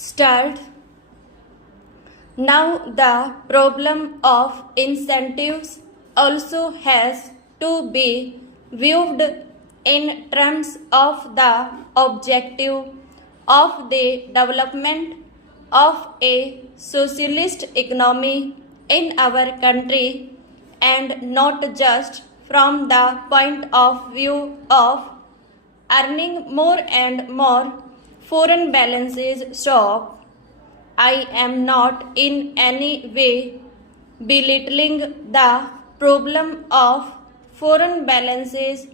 Start. Now the problem of incentives also has to be viewed in terms of the objective of the development of a socialist economy in our country and not just from the point of view of earning more and more foreign balances. Stop. I am not in any way belittling the problem of foreign balances,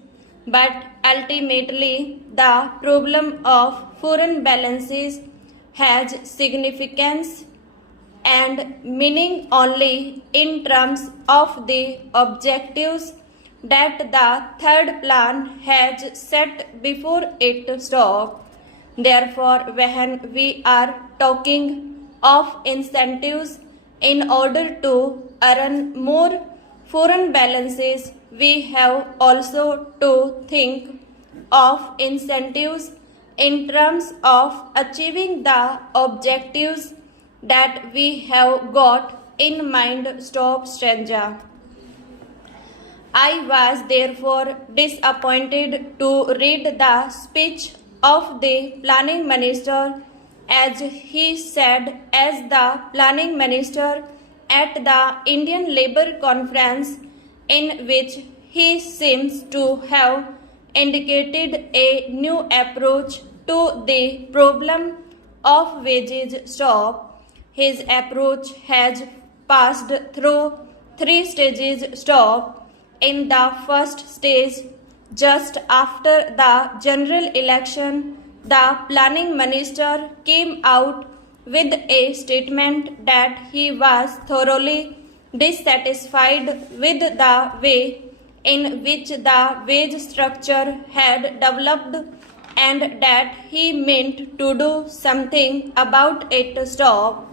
but ultimately the problem of foreign balances has significance and meaning only in terms of the objectives that the third plan has set before it. Stop. Therefore, when we are talking of incentives in order to earn more foreign balances, we have also to think of incentives in terms of achieving the objectives that we have got in mind. Stop. Stranger. I was therefore disappointed to read the speech of the planning minister, as he said, as the planning minister at the Indian Labour Conference, in which he seems to have indicated a new approach to the problem of wages. Stop. His approach has passed through 3 stages. Stop. In the first stage, just after the general election, the planning minister came out with a statement that he was thoroughly dissatisfied with the way in which the wage structure had developed and that he meant to do something about it. Stop.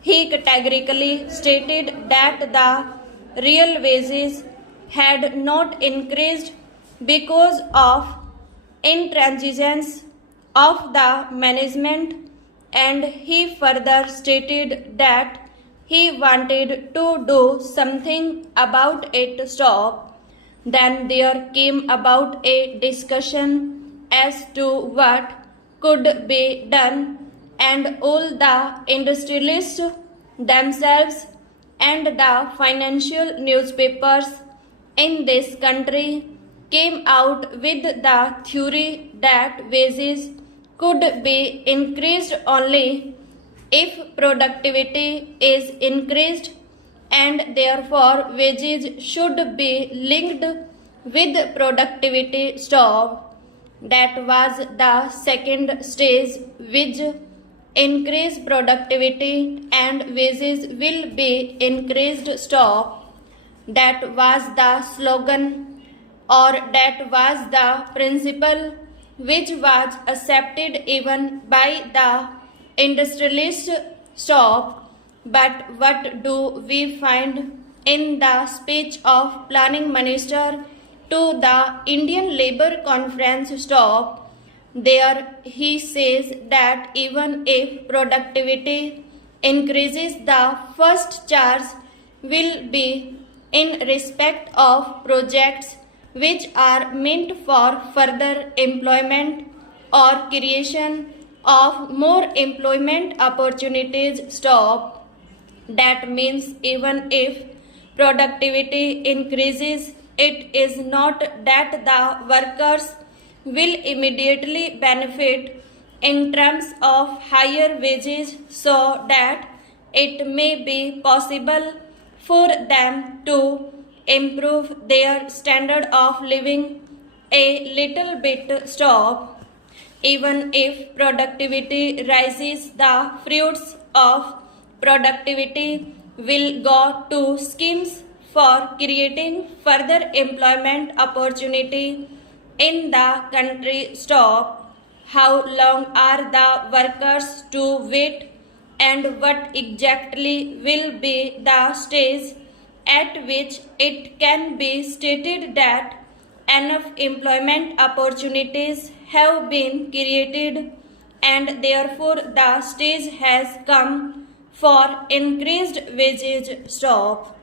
He categorically stated that the real wages had not increased because of intransigence of the management, and he further stated that he wanted to do something about it. Stop. Then there came about a discussion as to what could be done, and all the industrialists themselves and the financial newspapers in this country came out with the theory that wages could be increased only if productivity is increased, and therefore wages should be linked with productivity. Stop. That was the second stage, which increase productivity and wages will be increased. Stop. That was the slogan, or that was the principle which was accepted even by the industrialists. Stop. But what do we find in the speech of planning minister to the Indian Labour Conference? Stop. There he says that even if productivity increases, the first charge will be in respect of projects which are meant for further employment or creation of more employment opportunities. Stop. That means even if productivity increases, it is not that the workers will immediately benefit in terms of higher wages, so that it may be possible for them to improve their standard of living a little bit. Stop. Even if productivity rises, the fruits of productivity will go to schemes for creating further employment opportunity in the country. Stop. How long are the workers to wait, and what exactly will be the stage at which it can be stated that enough employment opportunities have been created and therefore the stage has come for increased wages. Stop.